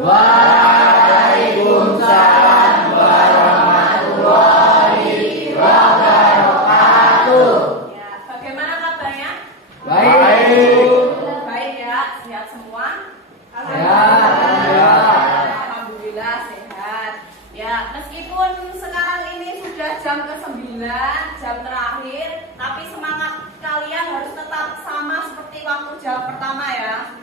Waalaikumsalam warahmatullahi wabarakatuh. Ya, bagaimana kabarnya? Baik. Baik ya, sehat semua? Alhamdulillah sehat. Ya, meskipun sekarang ini sudah jam ke-9, jam terakhir, tapi semangat kalian harus tetap sama seperti waktu jam pertama ya.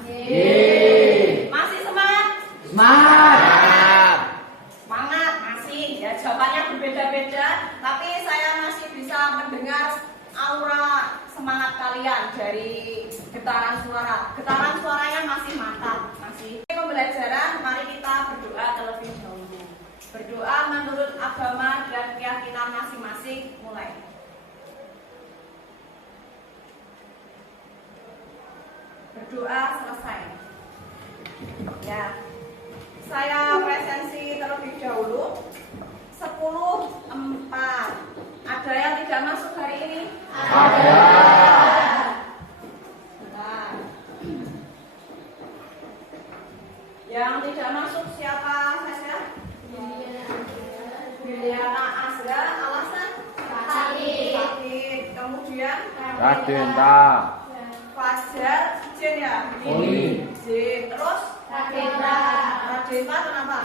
Masih semangat? Semangat. Semangat masih ya, jawabannya berbeda-beda, tapi saya masih bisa mendengar aura semangat kalian dari getaran suara. Getaran suaranya masih mantap, masih. Pembelajaran, mari kita berdoa terlebih dahulu. Berdoa menurut agama dan keyakinan masing-masing, mulai. Berdoa selesai. Ya. Saya presensi terlebih dahulu. 10:04. Ada yang tidak masuk hari ini? Ada. Bentar. Yang tidak masuk siapa saja? Liliana Azra. Alasan? Sakit. Kemudian? Radenta. Fajar. Jen ya? Uli. Jen. Terus? Radenta kenapa?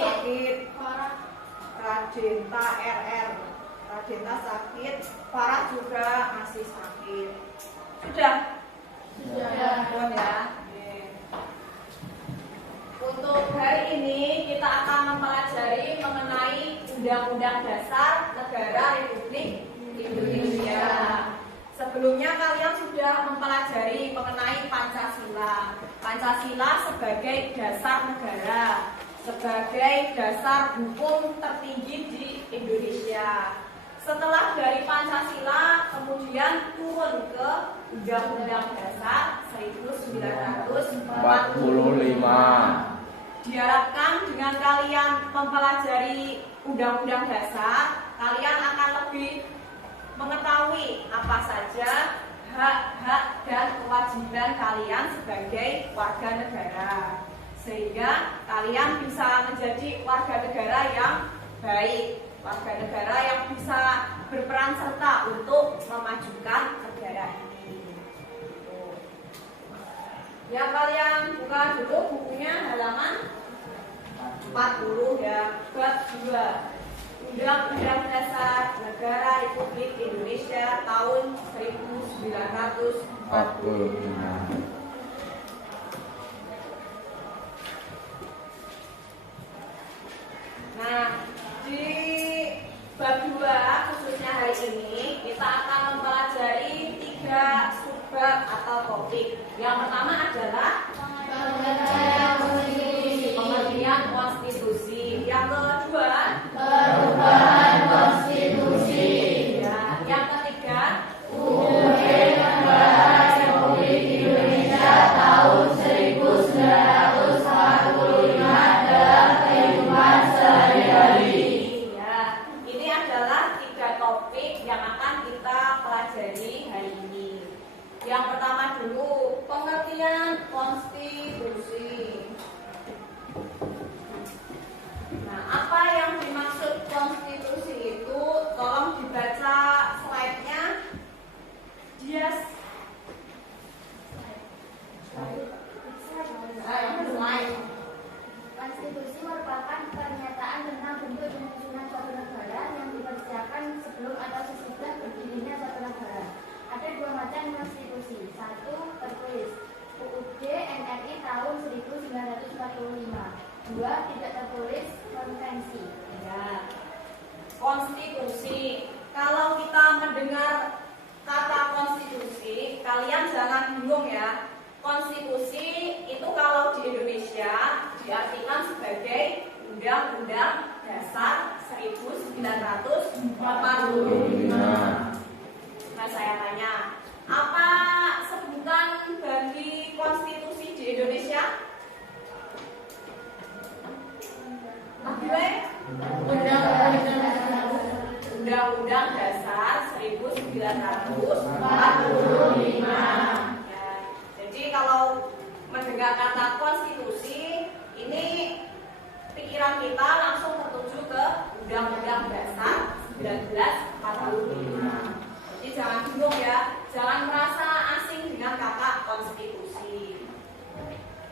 Sakit. Radenta RR. Radenta sakit. Farah juga masih sakit. Sudah? Sudah ya. Oke. Untuk hari ini kita akan mempelajari mengenai Undang-Undang Dasar Negara Republik Indonesia. Sebelumnya kalian sudah mempelajari mengenai Pancasila. Pancasila sebagai dasar negara, sebagai dasar hukum tertinggi di Indonesia. Setelah dari Pancasila, kemudian turun ke Undang-Undang Dasar 1945. Diharapkan dengan kalian mempelajari Undang-Undang Dasar, kalian akan lebih mengetahui apa saja hak-hak dan kewajiban kalian sebagai warga negara, sehingga kalian bisa menjadi warga negara yang baik, warga negara yang bisa berperan serta untuk memajukan negara ini. Ya, kalian buka dulu bukunya halaman 40 ya, bab 2. Undang-Undang Dasar Negara Republik Indonesia tahun 1945. Nah, di bab 2 khususnya hari ini kita akan mempelajari 3 subbab atau topik. Yang pertama adalah pengertian konstitusi. Yang kedua, perubahan konstitusi. Ya, yang ketiga, UUD Republik Indonesia tahun 1945 dalam kehidupan sehari-hari. Ya, ini adalah 3 topik yang akan kita pelajari hari ini. Yang pertama dulu, pengertian konstitusi. Nah, apa yang dimaksud konstitusi itu? Tolong dibaca slide-nya. Konstitusi merupakan pernyataan tentang bentuk dan susunan suatu negara yang dipersiapkan sebelum atau sesudah berdirinya suatu negara. Ada 2 macam konstitusi. 1. Tertulis, UUD NRI tahun 1945. 2. Tidak tertulis, konvensi. Ya. Konstitusi. Kalau kita mendengar kata konstitusi, kalian jangan bingung ya. Konstitusi itu kalau di Indonesia diartikan sebagai Undang-Undang Dasar 1945. Nah, saya tanya, apa sebutan bagi konstitusi di Indonesia? Undang-Undang Dasar 1945. Ya, jadi kalau mendengar kata konstitusi pikiran kita langsung tertuju ke Undang-Undang Dasar 1945. Jadi jangan bingung ya, jangan merasa asing dengan kata konstitusi.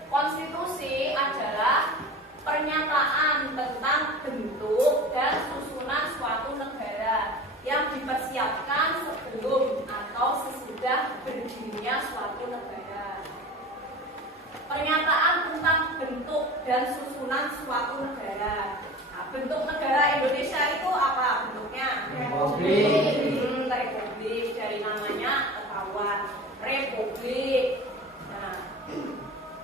Konstitusi adalah pernyataan tentang bentuk dan susunan suatu negara yang dipersiapkan sebelum atau sesudah berdirinya suatu negara. Pernyataan tentang bentuk dan susunan suatu negara. Nah, bentuk negara Indonesia itu apa bentuknya? Republik. Republik, dari namanya ketahuan. Republik. Nah,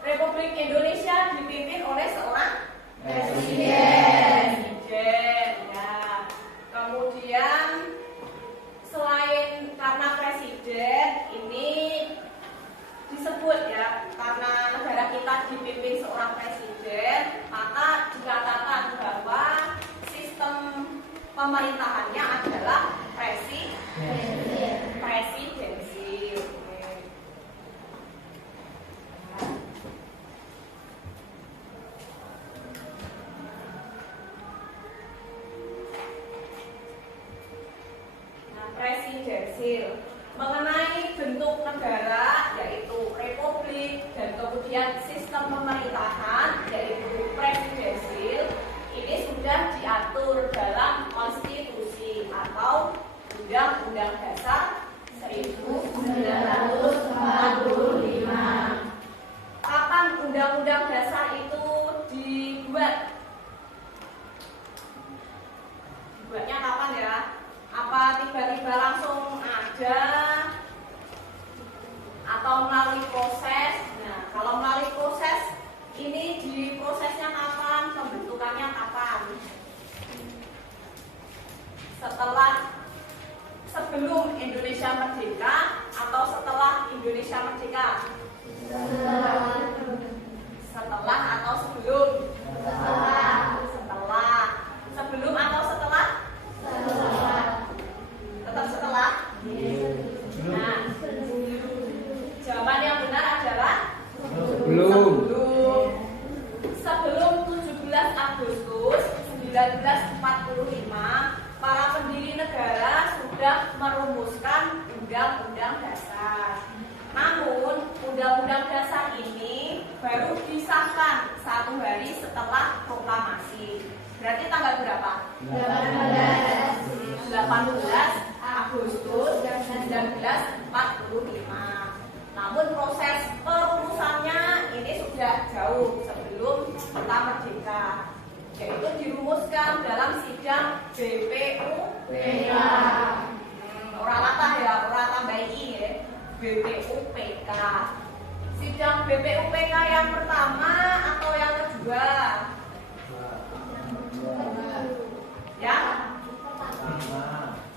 Republik Indonesia dipimpin oleh seorang presiden. Ya. Kemudian selain karena presiden ini disebut ya, karena negara kita dipimpin seorang presiden, maka dikatakan bahwa sistem pemerintahannya adalah presidensi. Nah, presidensil mengenai bentuk negara yaitu republik dan kemudian sistem pemerintahan yaitu presidensil, ini sudah diatur dalam konstitusi atau Undang-Undang Dasar 1945. Kapan Undang-Undang Dasar itu dibuat? Dibuatnya kapan ya? Apa tiba-tiba langsung ada atau melalui proses? Nah, kalau melalui proses, ini di prosesnya kapan? Pembentukannya kapan? Sebelum Indonesia merdeka atau setelah Indonesia merdeka? Setelah atau sebelum? Setelah. Sebelum atau setelah? Tetap setelah? Nah, jawaban yang benar adalah sebelum 17 Agustus 1945, para pendiri negara sudah merumuskan Undang-Undang Dasar. Namun, Undang-Undang Dasar ini baru disahkan 1 hari setelah proklamasi. Berarti tanggal berapa? 18 Agustus 1945. Namun proses perumusannya ini sudah jauh sebelum kita merdeka, yaitu dirumuskan dalam sidang BPUPK. Orang latah ya, orang tambahi ya, BPUPK. Sidang BPUPK yang pertama atau yang kedua? Ya?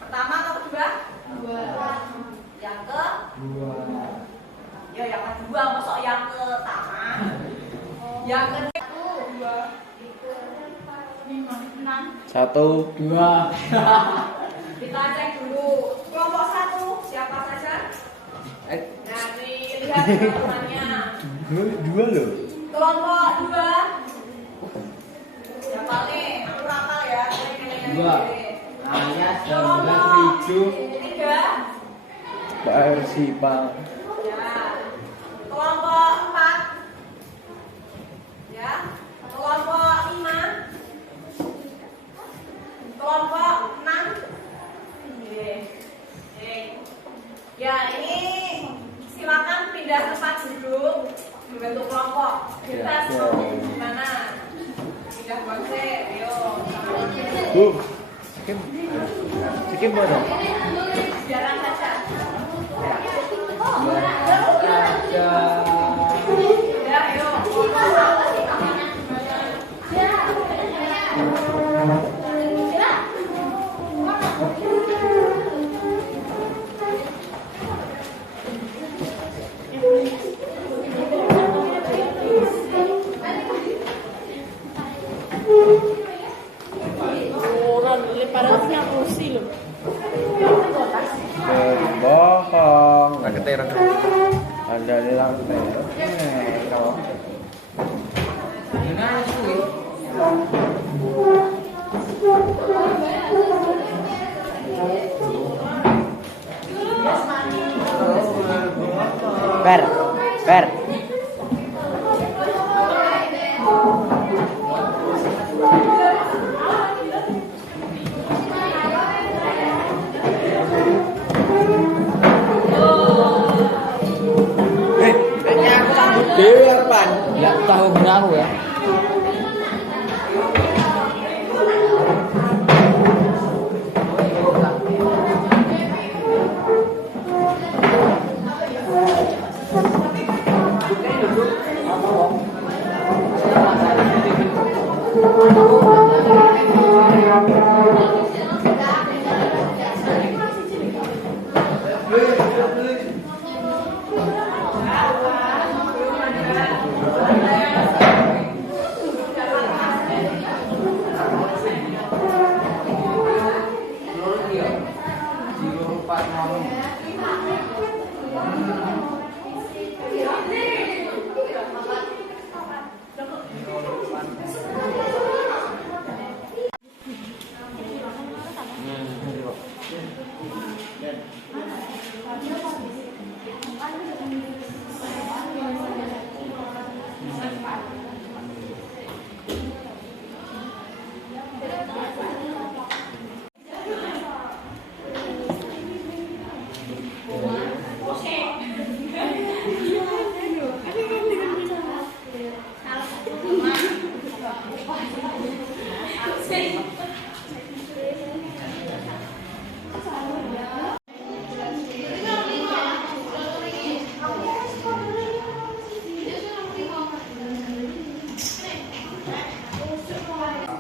Pertama atau kedua? Yang kedua. Ya yang kedua, masuk yang pertama. Yang kedua. 1, 2. Kita cek dulu. Kelompok 1 siapa saja? Nah, dilihat teman-temannya. 2 loh. Kelompok 2. Siapa nih? Aku rapal ya. 2. Ayas, Kelompok 3. Mbak Ersipa. Ya. Kelompok 4. Ya. Kelompok 5. Kelompok 6. Ya, ini silakan pindah tempat duduk membentuk kelompok. Bebas mau di mana? Pindah bangsa, ayo. Sikit mana? Biarkan saja. Ya, ayo. Bohong. Nah, keteran. Ada di lantai. Kalau. Nah, Per. Dewi Arpan. Ya tahu guna aku ya.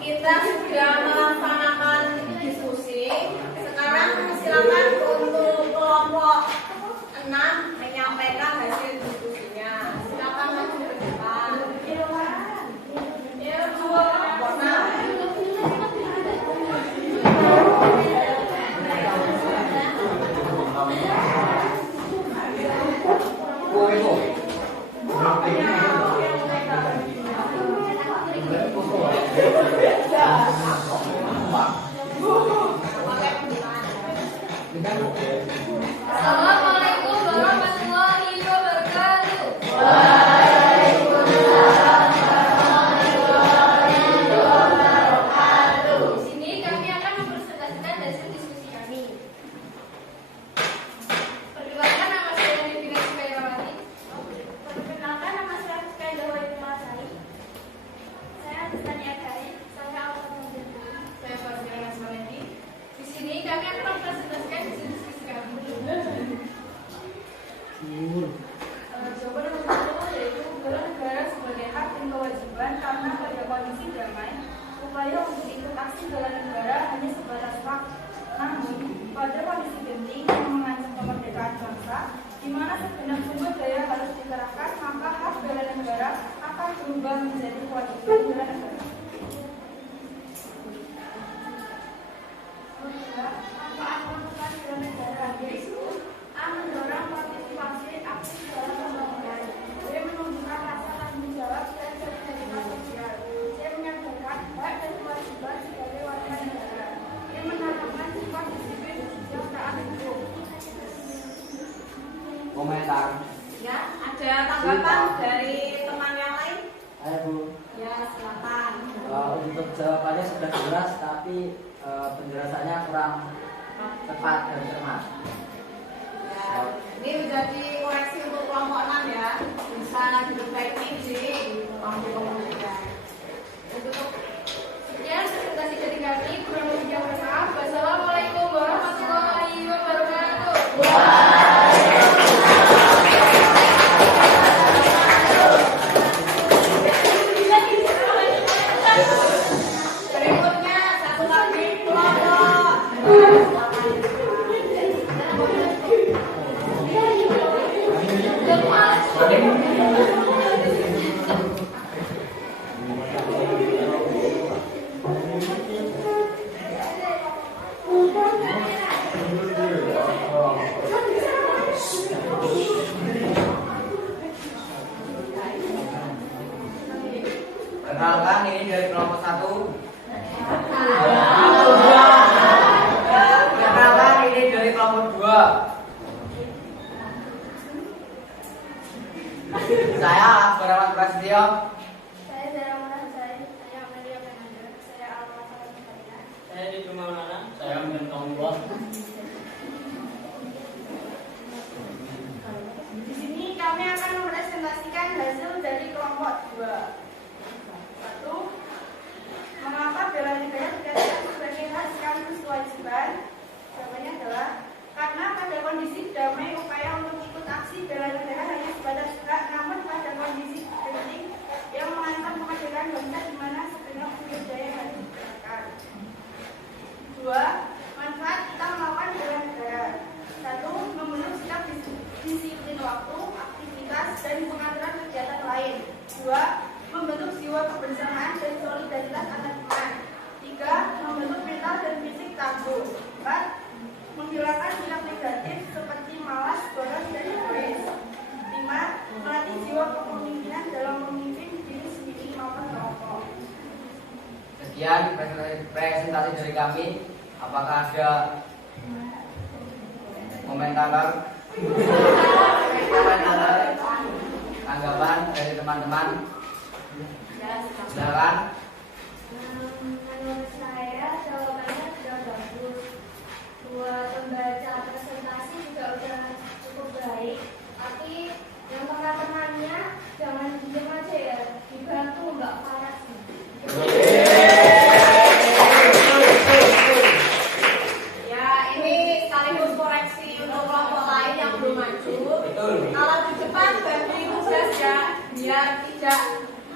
Kita sudah melaksanakan diskusi. Sekarang silakan untuk kelompok 6 menyampaikan hasil diskusinya. Silakan maju ke depan. Kelompok 6. Assalamualaikum warahmatullahi wabarakatuh. Di sini kami akan mempresentasikan hasil diskusi kami. Perkenalkan, nama saya Devina Sukairwati. Perkenalkan, nama saya Sukairwati Masari. Saya Tania Kari. Saya Alfa. Saya Fazila Nasralenti. Di sini kami akan mempresentasikan hasil diskusi kami. Jawaban nomor 1 yaitu bela negara sebagai hak dan kewajiban karena pada kondisi damai, upaya untuk ikut aksi bela negara hanya sebatas hak. Namun, pada kondisi genting yang mengancam kemerdekaan bangsa, di mana segenap sumber daya harus dikerahkan, maka hak bela negara akan berubah menjadi kewajiban bela negara. Manfaat melakukan bela negara yaitu A. Mendorong partisipasi aktif dalam pembangunan. B. Menunjukkan rasa tanggung jawab dan solidaritas sosial. C. Menyadarkan hak dan kewajiban sebagai warga negara. D. Menanamkan sifat disiplin dan taat hukum. Komentar. Ya, ada tanggapan dari teman yang lain? Ayo Bu. Ya, silakan. Untuk jawabannya sudah jelas, tapi penjelasannya kurang tepat dan cermat. Ya, ini menjadi koreksi untuk kelompok 6 ya. Bisa diperbaiki di kelompok komunikasi. Untuk Sekian presentasi dari kami. Kurang lebihnya mohon maaf. Wassalamualaikum warahmatullahi wabarakatuh. berikutnya satu lagi kelompok. Perkenalkan, ini dari kelompok 1. Perkenalkan, ini dari kelompok 2. Prasetyo. Saya Zara Munahsari. Saya Amelia Fernanda. Saya Alma Salih. Saya di Maulana. Saya Mentong Bos. Di sini kami akan mempresentasikan hasil dari kelompok 2. 1. Mengapa bela negara dikatakan sebagai hak sekaligus kewajiban? Jawabannya adalah karena pada kondisi damai upaya untuk ikut aksi bela negara hanya sebatas hak, namun pada kondisi genting yang mengancam kemerdekaan bangsa di mana segenap sumber daya harus digunakan. 2. Manfaat kita melakukan bela negara. 1. Membentuk sikap disiplin waktu, aktivitas, dan pengaturan kegiatan lain. 2. Membentuk jiwa kebersamaan dan solidaritas antar teman. 3. Membentuk mental dan fisik tangguh. 4. Menghilangkan sikap negatif seperti malas, boros, dan egois. 5. Melatih jiwa kepemimpinan dalam memimpin diri sendiri maupun kelompok. Sekian presentasi dari kami. Apakah ada komentar, tanggapan dari teman-teman? Silakan. Menurut saya jawabannya sudah bagus. Buat pembaca presentasi juga sudah cukup baik. Tapi yang teman-temannya jangan diam aja ya, dibantu Mbak Farah sih. Ya, ini sekaligus koreksi untuk kelompok lain yang belum maju. Kalau di depan bagi tugas ya, biar tidak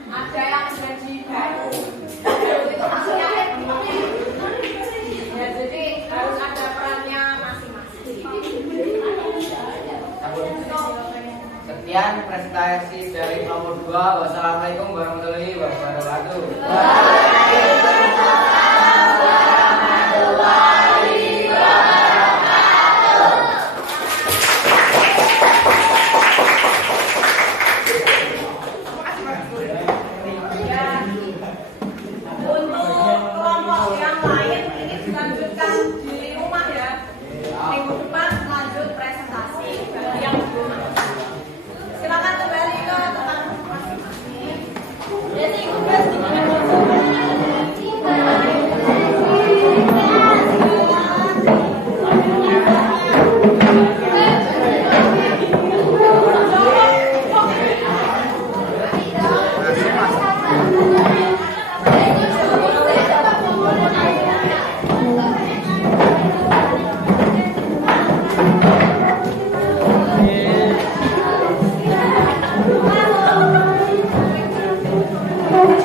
ada yang jadi baru. Itu maksudnya ya, jadi harus ada perannya masing-masing. Sekian presentasi dari kelompok 2. Wassalamualaikum warahmatullahi wabarakatuh. Untuk kelompok yang lain ini dilanjutkan di rumah ya. Minggu depan lanjut presentasi bagi yang belum maju. Silakan kembali ke tempat masing-masing. Jadi ikut guys di mana?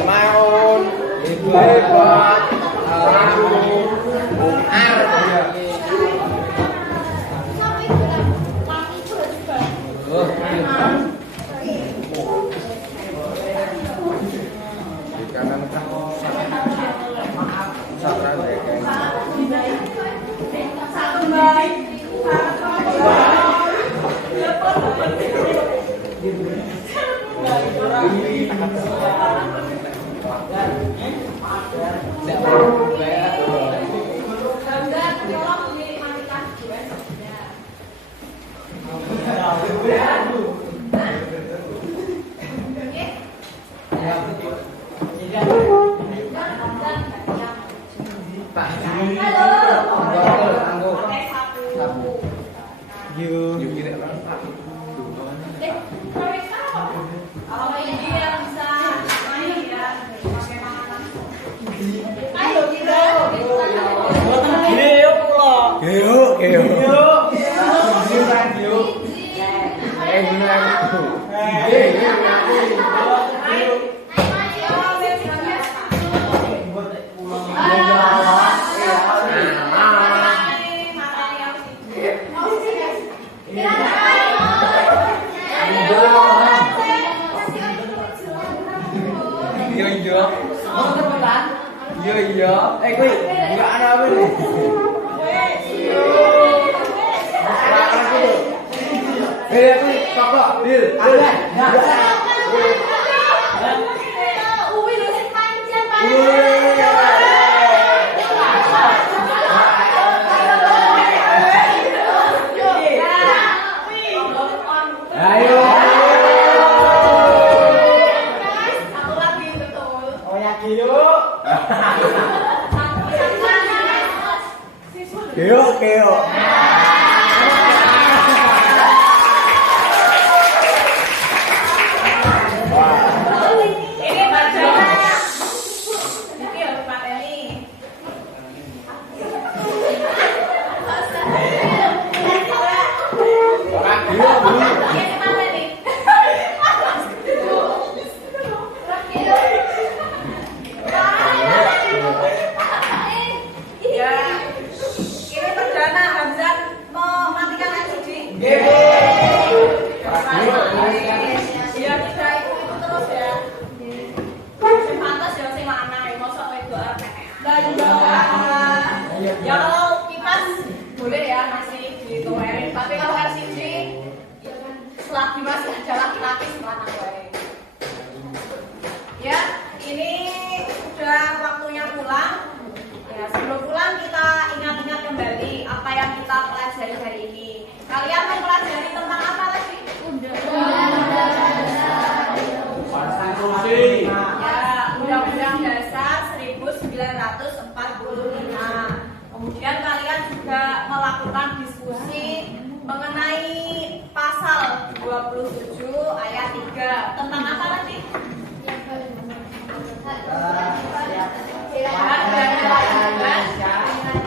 Maun, ibu hebat, di kanan kan sabaran Satu baik. Kalau ini yang bisa main ya, pakai makanan. Ayo kita. Iya, kuwi enggak ana apa nih? Kuwi pokok, Bil. Ayo. lagi yuk. Keo, keo. Ini bacanya. Ini harus pakai ini. Ini pakai nih. Ya, ini perdana Hamzan mau matikan LCD. Biar tidak itu terus ya. Sing pantas ya sing lanang, mosok wedok arep nenek. Ya kalau kipas boleh ya masih ditolerin, tapi kalau LCD selagi masih ada laki-laki lanang wae. Ya, ini sudah waktunya pulang. Ya, sebelum pulang kita ingat-ingat kembali apa yang kita pelajari hari ini. Kalian mempelajari tentang apa tadi? Konstitusi. Ya, Undang-Undang Dasar 1945. Kemudian kalian juga melakukan diskusi mengenai pasal 27 ayat 3. Tentang apa tadi?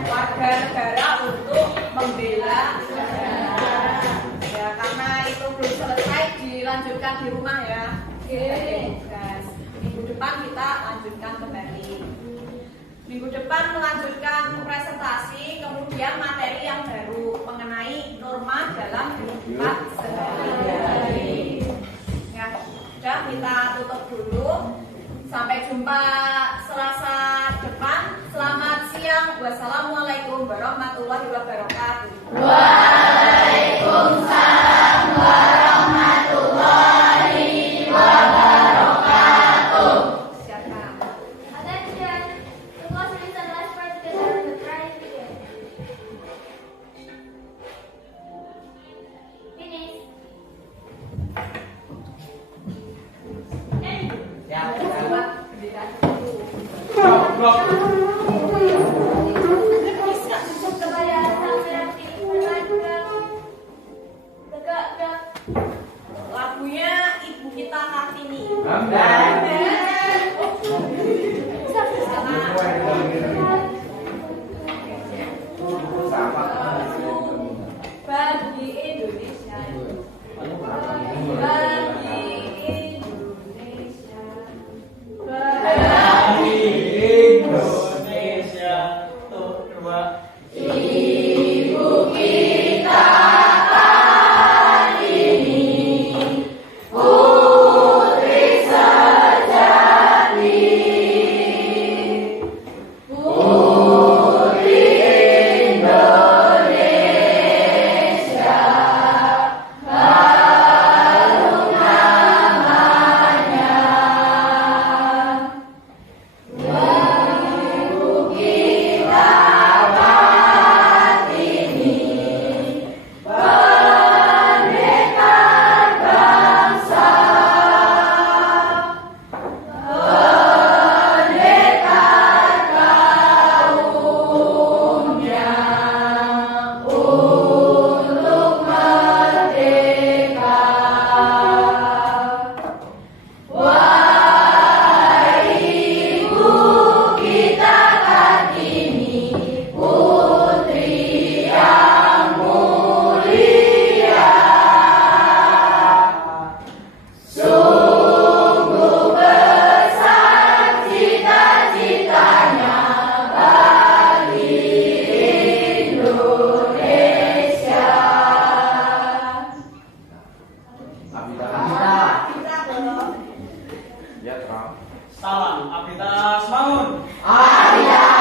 Warga negara untuk membela negara. Ya, karena itu belum selesai dilanjutkan di rumah ya. Guys, minggu depan kita lanjutkan kembali. Minggu depan melanjutkan presentasi, kemudian materi yang baru mengenai norma dalam kehidupan sehari-hari. Ya, sudah kita tutup dulu. Sampai jumpa Selasa depan. Selamat siang. Wassalamualaikum warahmatullahi wabarakatuh. Waalaikumsalam warahmatullahi wabarakatuh. Siapkan. Attention. The question is the last part together with the try begin. Finish. Selamat pendidikan. Kepada sang Merati, tegak. Lagunya Ibu Kita Kartini. Bagi Indonesia. Bagi Indonesia. Bagi Indonesia. Tuh, dua. Ibu kita Kartini, putri sejati, putri Indonesia, harum namanya. Ibu kita Kartini, pendekar bangsa, pendekar kaumnya untuk merdeka. Wahai Ibu kita Kartini, putri yang mulia, sungguh besar cita-citanya bagi Indonesia. Kita belum. Ya, Trump. Salam Abita Semangun. Abida